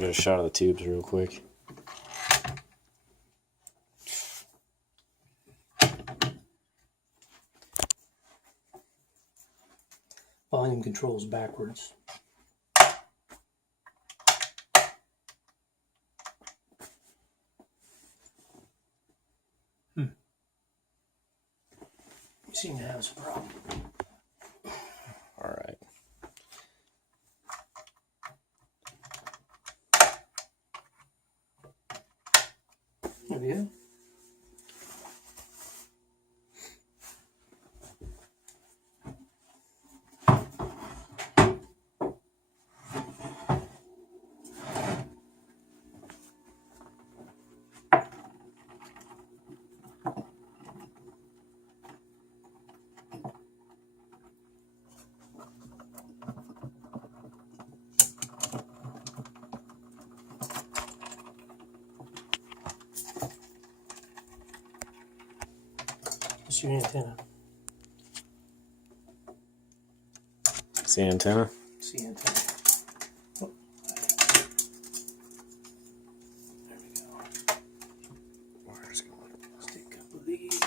Get a shot of the tubes real quick. Volume controls backwards. We seem to have some problem. All right. There we go. It's your antenna. It's the antenna? It's the antenna. Oh. There we go. Where's it going? Let's take a couple of these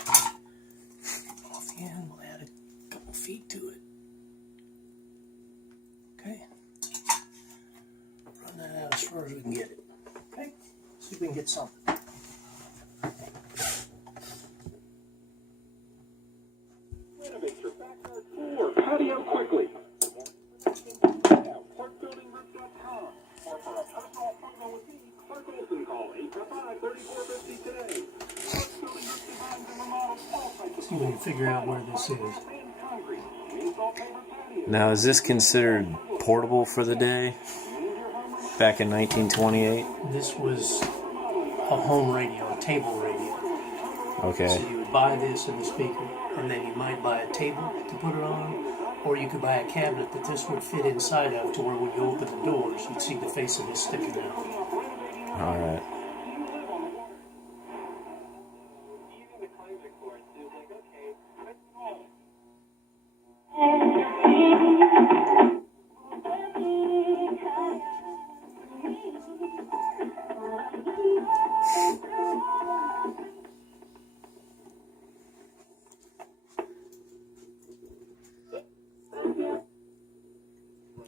off the end. We'll add a couple feet to it. Okay. Run that out as far as we can get it. Okay. See if we can get something. Patio quickly. ParkBuildingRoof.com. Or for a personal appointment with me, Clark Olson, call 855-3450 today. Park Building Roof designs and remodels all types of See if we can figure out where this is. and concrete. Install paper patios. Now, is this considered portable for the day? Back in 1928? This was a home radio, a table radio. Okay. So you would buy this and the speaker, and then you might buy a table to put it on, or you could buy a cabinet that this would fit inside of, to where when you open the doors, you'd see the face of this sticking out. All right.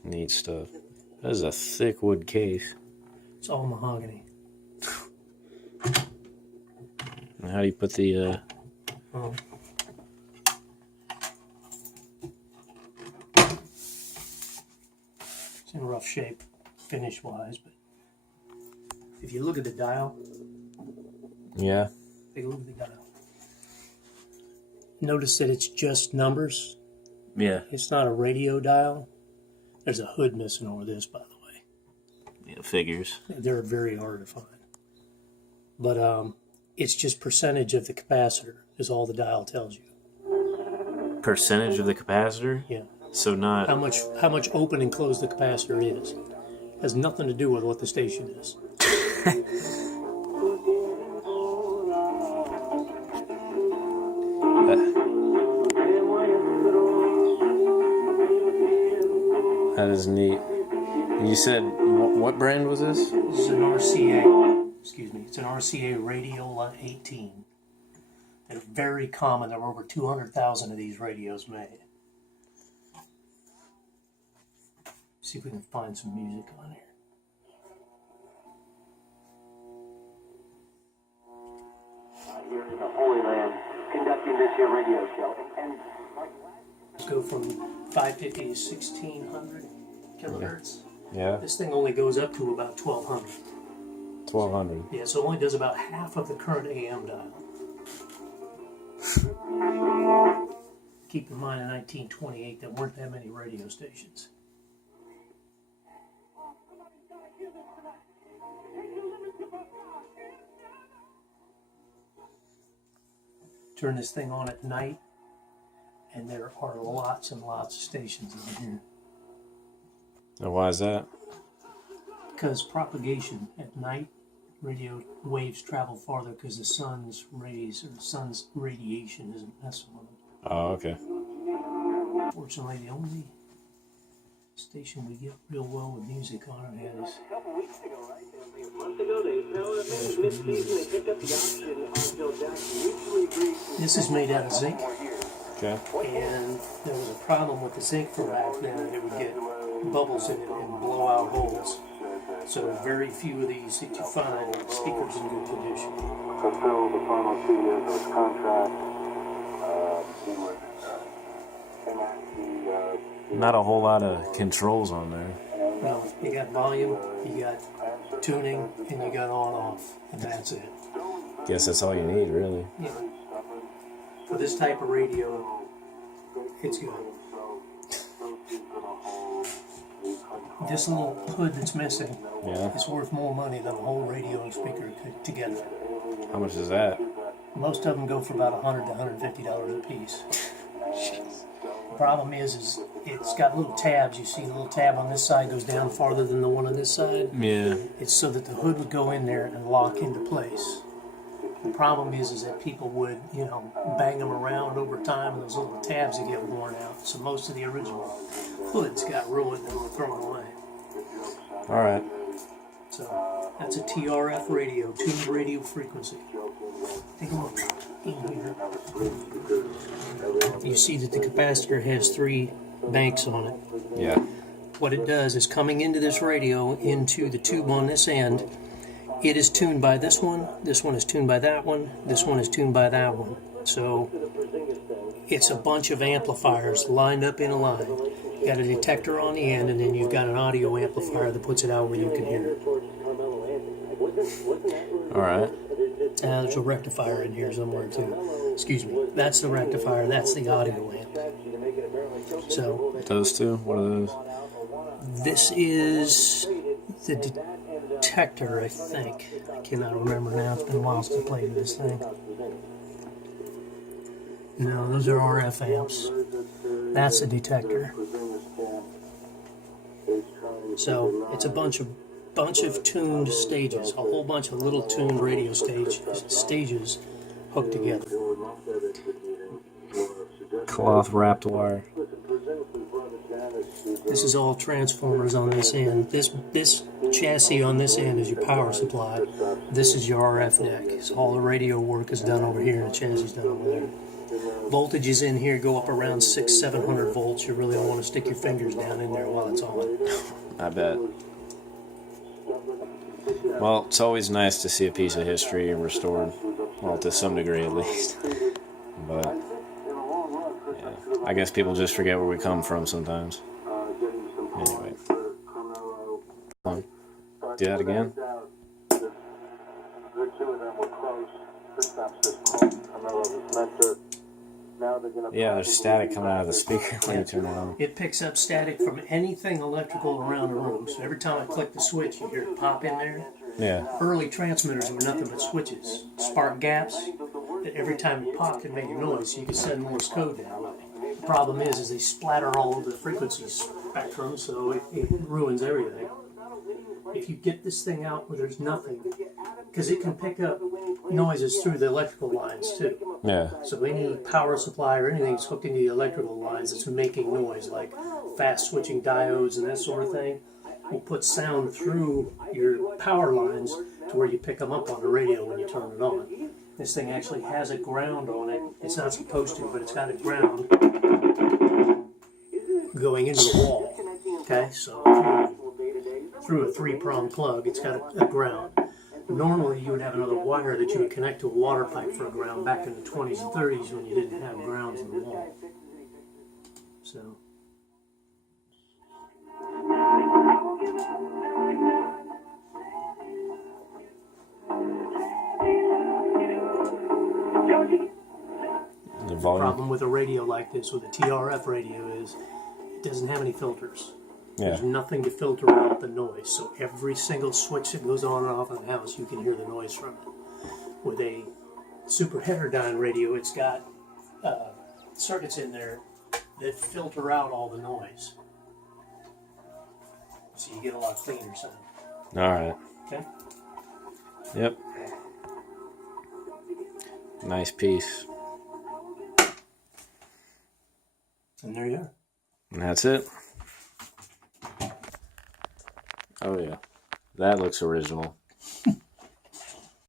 Neat stuff. That is a thick wood case. It's all mahogany. And how do you put the It's in rough shape, finish-wise, but if you look at the dial, yeah. take a look at the dial. Notice that it's just numbers. Yeah. It's not a radio dial. There's a hood missing over this, by the way. Yeah, figures. They're very hard to find. But it's just percentage of the capacitor is all the dial tells you. Percentage of the capacitor? Yeah. So not... How much open and closed the capacitor is. Has nothing to do with what the station is. That is neat. You said, what brand was this? This is an RCA. Excuse me. It's an RCA Radiola 18. They're very common. There were over 200,000 of these radios made. See if we can find some music on here. Here in the Holy Land, conducting this here radio show. And Go from 550 to 1600 kilohertz. Yeah. This thing only goes up to about 1200. 1200. Yeah, so it only does about half of the current AM dial. Keep in mind in 1928 there weren't that many radio stations. Turn this thing on at night, and there are lots and lots of stations on here. Now, why is that? Because propagation at night, radio waves travel farther because the sun's rays or the sun's radiation isn't messing with them. Oh, okay. Fortunately, the only station we get real well with music on it is This is made out of zinc, Okay. and there was a problem with the zinc for back then. It would get bubbles in it and blow out holes. So very few of these that you find are speakers in good condition. Fulfill the final 2 years of his contract. He would enact the Not a whole lot of controls on there. No, you got volume, you got tuning, and you got on-off, and that's it. Guess that's all you need, really. Yeah. For this type of radio, it's good. This little hood that's missing Yeah. is worth more money than a whole radio and speaker together. How much is that? Most of them go for about $100 to $150 a piece. The problem is it's got little tabs. You see the little tab on this side goes down farther than the one on this side. Yeah. It's so that the hood would go in there and lock into place. The problem is that people would, bang them around over time, and those little tabs would get worn out. So most of the original hoods got ruined and were thrown away. All right. So that's a TRF radio, tuned radio frequency. Take a look in here. You see that the capacitor has 3 banks on it. Yeah. What it does is coming into this radio, into the tube on this end, it is tuned by this one is tuned by that one is tuned by that one. So it's a bunch of amplifiers lined up in a line. You got a detector on the end, and then you've got an audio amplifier that puts it out where you can hear it. All right. There's a rectifier in here somewhere too. Excuse me. That's the rectifier. That's the audio amp. So Those two? What are those? this is the detector, I think. I cannot remember now. It's been a while since I played with this thing. No, those are RF amps. That's a detector. So it's a bunch of tuned stages, a whole bunch of little tuned radio stages hooked together. Cloth wrapped wire. This is all transformers on this end. This chassis on this end is your power supply. This is your RF deck. So all the radio work is done over here, and the chassis is done over there. Voltages in here go up around 600-700 volts. You really don't want to stick your fingers down in there while it's on. I bet. Well, it's always nice to see a piece of history restored. Well, to some degree at least. But, yeah. I guess people just forget where we come from sometimes. Anyway. Do that again? The 2 of them were close. This time says close. Carmelo was meant to. Now they're going to. Yeah, there's static coming out of the speaker when you turn it on. It picks up static from anything electrical around the room. So every time I click the switch, you hear it pop in there. Yeah. Early transmitters were nothing but switches, spark gaps, that every time it popped it made a noise, so you could send Morse code down. The problem is they splatter all over the frequency spectrum, so it ruins everything. If you get this thing out where there's nothing, because it can pick up noises through the electrical lines too. Yeah. So any power supply or anything that's hooked into the electrical lines that's making noise, like fast switching diodes and that sort of thing, will put sound through your power lines to where you pick them up on the radio when you turn it on. This thing actually has a ground on it. It's not supposed to, but it's got a ground going into the wall. Okay, so through a 3-prong plug, it's got a ground. Normally, you would have another wire that you would connect to a water pipe for a ground back in the 20s and 30s when you didn't have grounds in the wall. So. The The volume. problem with a radio like this, with a TRF radio, is it doesn't have any filters. Yeah. There's nothing to filter out the noise. So every single switch that goes on and off in the house, you can hear the noise from it. With a super heterodyne radio, it's got circuits in there that filter out all the noise. So you get a lot cleaner sound. All right. Okay? Yep. Nice piece. And there you are. And that's it. Oh, yeah. That looks original.